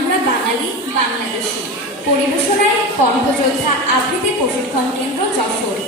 আমরা বাঙালি বাংলাদেশি। পরিবেশনায় কণ্ঠযোদ্ধা আবৃত্তি প্রশিক্ষণ কেন্দ্র যশোর।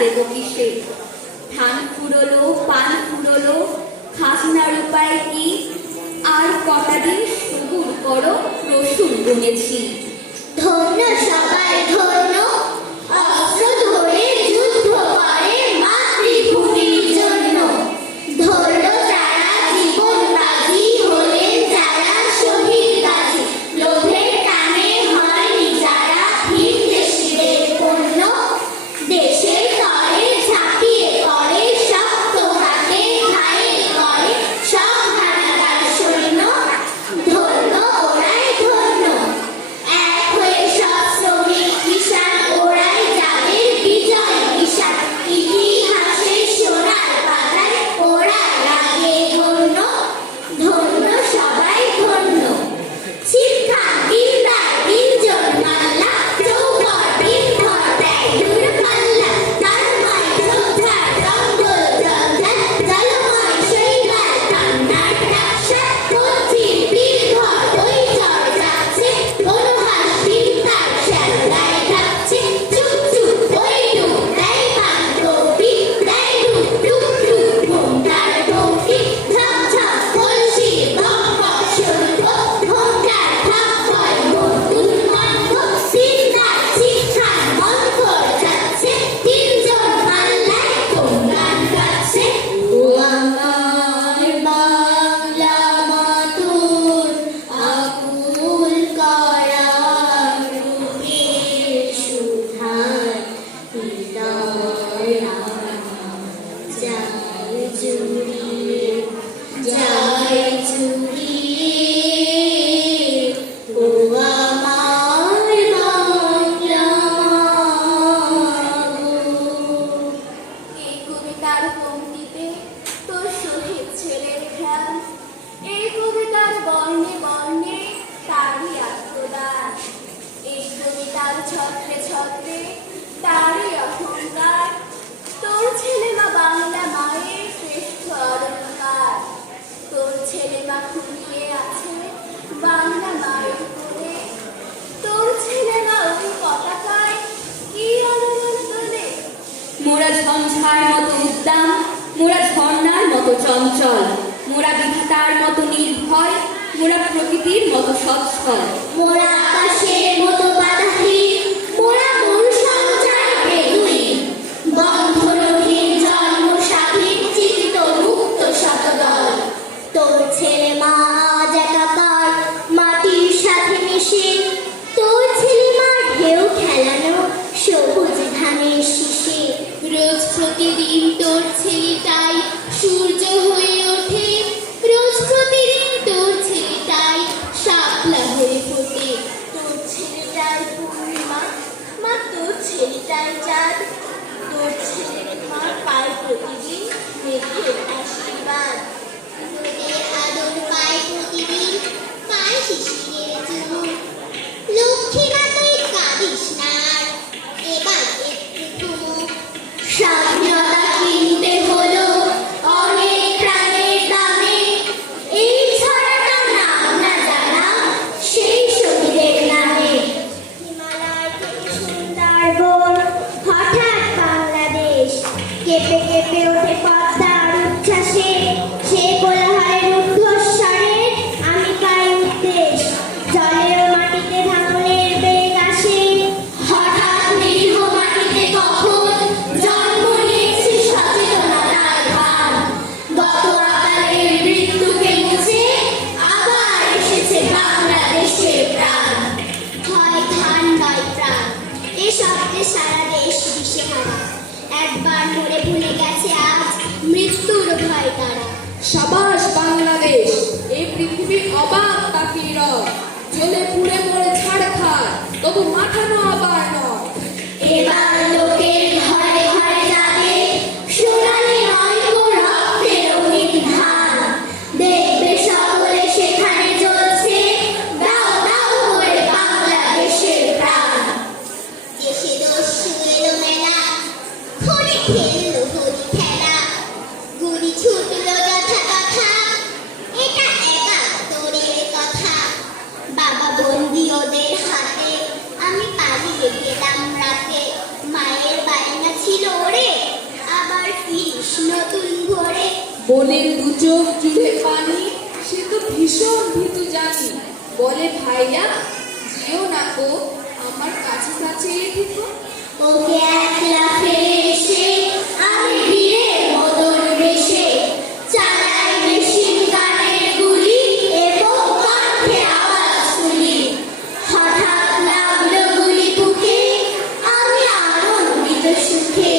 দেব কিসে? ধান ফুরলো, পান ফুরলো, খাজনার উপায় কি? আর কটা দিন সবুর করো, রসুন গুনেছি। ধন্য সবাই ধন্য, অস্ত্র ধরে যুদ্ধ করে মাতৃভূমির জন্য। ধরল যারা জীবন বাজি, হলেন যারা শহীদ গাজী। লোভের টানে হয়নি যারা ভিনদেশীদের পণ্য। দেশের তরে ঝাঁপিয়ে পড়ে শক্ত হাতে, ঘায়েল করে সব হানাদার সৈন্য। ধন্য ওরাই ধন্য, এক হয়ে সব শ্রমিক কিষাণ, ওরাই যাদের বিজয় নিশান। ইতিহাসের সোনার পাতায় ওরাই আগে গণ্য। ধন্য সবাই ধন্য। শিক্ষা বিদ্যার তিনজন মাল্লা, চৌপর দিনভর দেয় দূরপাল্লা। তারময় যোদ্ধা জঙ্গল জঞ্জাল, জলময় শৈবাল কান্নার টাকশা। পথির বীরঘর দৈচর যাচ্ছে, মনোহার চিন্তার শ্যাওলায় ঢাকছে। চুপ চুপ ওই ডুব দেয় পান টুপি, দেয় ডুব ডুব ডুব ঘোমটার টুপি। ঝপ ঝপ কলসি বক বক শঙ্খ, ঘোমটার ধাপ হয় নতুন কণ্ঠ। চিন্তার শিক্ষার মন্থর যাচ্ছে, তিনজন মাল্লায় কোন গান গাচ্ছে। ও আমার বাংলা মাতুর, আকুল করা রূপের সুধার। হৃদয় যায় জুড়িয়ে, যায় জুড়িয়ে। ও আমার বাংলা মাগো। এই কবিতার পংক্তিতে তোর শহীদ ছেলের ঘ্রাণ, এই কবিতার বর্ণে বর্ণে তারই আত্মদান, এই কবিতার ছত্রে ছত্রে তারই অহংকার। তোর ছেলে মা বাংলা মায়ের শ্রেষ্ঠ অলঙ্কার। তোর ছেলে মা ঘুমিয়ে আছে বাংলা মায়ের কোলে। তোর ছেলে মা ওই পতাকায় কি আলোড়ন তোলে। মোরা ঝঞ্ঝার মতো উদ্দাম, মোরা ঝর্ণার মতো চঞ্চল, মোরা বিধাতার মতো নির্ভয়, মোরা প্রকৃতির মতো সচ্ছল। মোরা আকাশের মতো বাধাহীন, মোরা মূল সঞ্চার বেদুইন। বন্ধনহীন জন্ম স্বাধীন, চিত্ত মুক্ত শতদল। তোর ছেলে মা আজ একাকার মাটির সাথে মিশে। তোর ছেলে মা ঢেউ খেলানো সবুজ ধানের শীষে। রোজ প্রতিদিন তোর ছেলেটাই সূর্য হয়ে ওঠে। রোজ প্রতিদিন তোর ছেলেটাই শাপলা হয়ে ফোটে। তোর ছেলেটাই পূর্ণিমা, মা তোর ছেলেটাই চাঁদ। তোর ছেলের মা পায় প্রতিদিন মেঘের আশীর্বাদ। তোদের আদর পায় প্রতিদিন, পায় শিশিরের চুমুক। লক্ষ্মী মা তুই কাঁদিস না আর, এবার একটু থমক। স্বাধীনতা কিনতে হলো অনেক প্রাণের দামে। এই ছড়াটা নাম না জানা সেই শহীদের নামে। হিমালয় থেকে সুন্দরবন, হঠাৎ বাংলাদেশ। কেঁপে কেঁপে ওঠে পদ্মার উচ্ছ্বাসে। সে কোলাহলের ঊর্ধ্বস্বরে আমি পাই উদ্দেশ। জলের মাটিতে ভাঙনের বেগ আসে। হঠাৎ নিরীহ মাটিতে কখন জন্ম নিয়েছে সচেতনতার গান। গত আকালের মৃত্যুকে মুছে আবার এসেছে বাংলাদেশের প্রাণ। হয় ধান নয় প্রাণ, এ শব্দে সারা দেশ দিশেহারা। একবার মরে ভুলে গেছে আজ মৃত্যুর ভয় তারা। সাবাস বাংলাদেশ, এই পৃথিবী অবাক তাকিয়ে রয়। জ্বলে পুড়ে মরে ছাড়খার, তবু মাথা নোয়াবার নয়। এবার লোকের ঘরে ঘরে যাবে সোনালি অঙ্ক রক্তের রঙিন ধান। দেখবে সকলে সেখানে জ্বলছে দাও দাও করে বাংলাদেশের প্রাণ। দেশে দস্যু এলো মেলা, খড়ি খেললো হরি খেলা। গুলি ছুটলো যথা তথা, এটা একাত্তরের কথা। বাবা বন্দি ওদের হাতে, আমি পালিয়ে গেলাম রাতে। মায়ের বায়না ছিল ওরে নতুন ভোরে বনের দু চোখ জুড়ে পানি, সে তো ভীষণ ভীতু জানি। বলে ভাইয়া যেও না গো, আমার কাছে কাছে থেকো। ওকে একলা ফেলে এসে আমি বীরের মতন বেশে চালাই মেশিন গানের গুলি এবং কণ্ঠে আওয়াজ তুলি। হঠাৎ লাগলো গুলি বুকে, আমি আনন্দিত সুখে,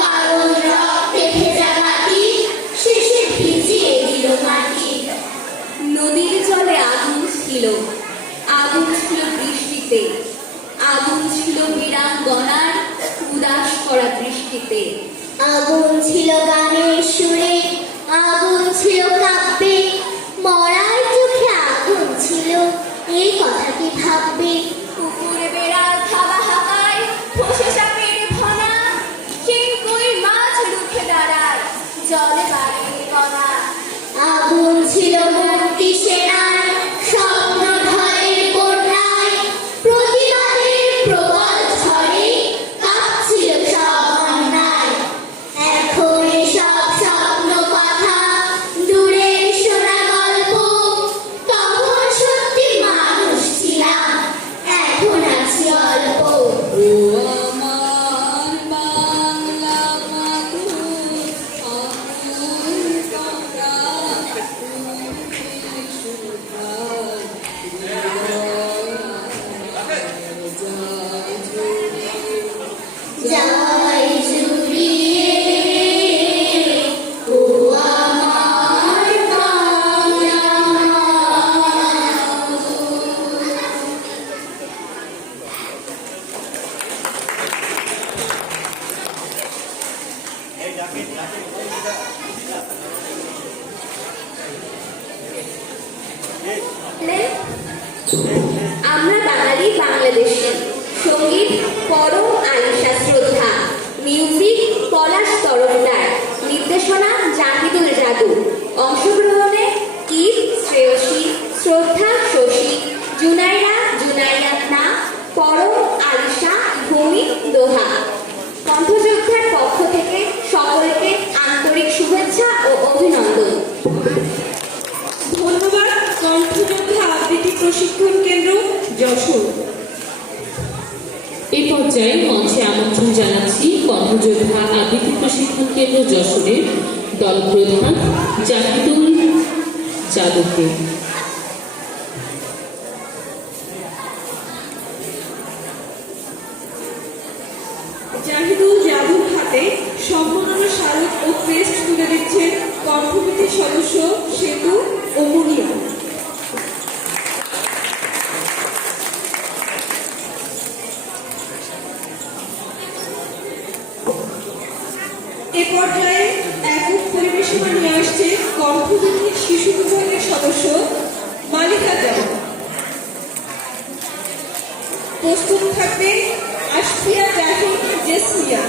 কারণ রক্তে ভেজা মাটি শেষে ভিজিয়ে দিল মাটি। নদীর জলে আগুন ছিল, আগুন ছিল বৃষ্টিতে, আগুন ছিল বীরাঙ্গনার উদাস করা দৃষ্টিতে। আগুন ছিল গানের সুরে, আগুন ছিল কাব্যে, মরার চোখে আগুন ছিল, এই কথা কি ভাববে? পুকুরে বেড়াল থাবা হাঁকায়, ফসে সাপের ভনা, শিঙ্কুই মাছ রুখে দাঁড়ায়, জলে বাড়ির কণা। আগুন ছিল মুক্তি সেনার স্বপ্ন ঢলের বন্যায়, প্রতিবাদের প্রবল ঝড়ে কাঁপছিল সব অন্যায়। এখন এসব স্বপ্ন কথা দূরের শোনা গল্প, তখন সত্যি মানুষ ছিলাম, এখন আছি অল্প। ও আমার বাংলা মাতৃ, আকুল করা তুমি সুধার, জয় জুড়িয়ে ও আমার বাংলা আমরা বাঙালি বাংলাদেশী, সঙ্গীত পরম আলিশা শ্রদ্ধা, মিউজিক পলাশ তরফদার, নির্দেশনা জাহিদুল জাদু, অংশগ্রহণে ঈদ শ্রেয়সী, শ্রদ্ধা শশী, জুনাইরা জুনাইয়াতনা, পরম আলিশা, ভূমি দোহা। কণ্ঠযোদ্ধার পক্ষ থেকে সকলকে আন্তরিক শুভেচ্ছা ও অভিনন্দন। ধন্যবাদ কণ্ঠযোদ্ধা আবৃত্তি প্রশিক্ষণ কেন্দ্র যশোর। এ পর্যায়ে মঞ্চে আমন্ত্রণ জানাচ্ছি কণ্ঠযোদ্ধা আবৃত্তি প্রশিক্ষণ কেন্দ্র যশোরের দল প্রধান জাহিদুল জাদুকে। জাহিদুল জাদুর হাতে সম্মাননা স্মারক ও ক্রেস্ট তুলে দিচ্ছেন কণ্ঠবিধির সদস্য সেতু ও মুনিয়া। এ পর্যায়ে একক পরিবেশনা নিয়ে আসছে কণ্ঠবিধির শিশু বিভাগের সদস্য মালিকা জামান। প্রস্তুত থাকবে আশফিয়া জাহিদ জেসমিয়া।